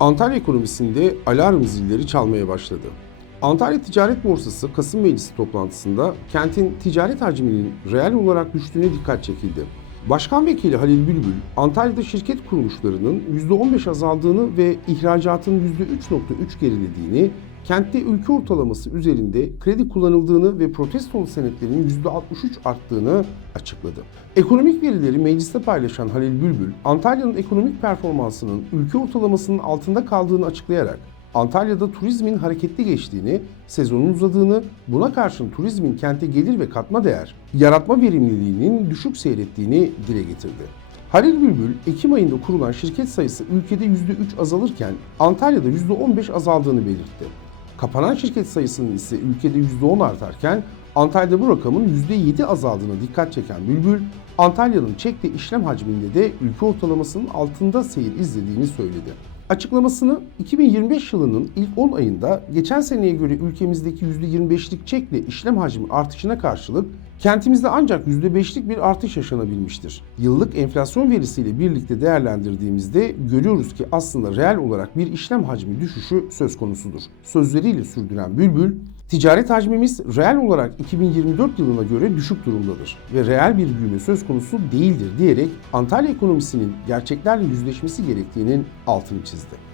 Antalya ekonomisinde alarm zilleri çalmaya başladı. Antalya Ticaret Borsası Kasım Meclisi toplantısında kentin ticaret hacminin reel olarak düştüğüne dikkat çekildi. Başkan Vekili Halil Bülbül, Antalya'da şirket kuruluşlarının %15 azaldığını ve ihracatın %3.3 gerilediğini, kentte ülke ortalaması üzerinde kredi kullanıldığını ve protestolu senetlerin %63 arttığını açıkladı. Ekonomik verileri mecliste paylaşan Halil Bülbül, Antalya'nın ekonomik performansının ülke ortalamasının altında kaldığını açıklayarak Antalya'da turizmin hareketli geçtiğini, sezonun uzadığını, buna karşın turizmin kente gelir ve katma değer, yaratma verimliliğinin düşük seyrettiğini dile getirdi. Halil Bülbül, Ekim ayında kurulan şirket sayısı ülkede %3 azalırken Antalya'da %15 azaldığını belirtti. Kapanan şirket sayısının ise ülkede %10 artarken Antalya'da bu rakamın %7 azaldığına dikkat çeken Bülbül, Antalya'nın çekte işlem hacminde de ülke ortalamasının altında seyir izlediğini söyledi. Açıklamasını 2025 yılının ilk 10 ayında geçen seneye göre ülkemizdeki %25'lik çekle işlem hacmi artışına karşılık kentimizde ancak %5'lik bir artış yaşanabilmiştir. Yıllık enflasyon verisiyle birlikte değerlendirdiğimizde görüyoruz ki aslında reel olarak bir işlem hacmi düşüşü söz konusudur. Sözleriyle sürdüren Bülbül, Ticaret hacmimiz reel olarak 2024 yılına göre düşük durumdadır ve reel bir büyüme söz konusu değildir diyerek Antalya ekonomisinin gerçeklerle yüzleşmesi gerektiğinin altını çizdi.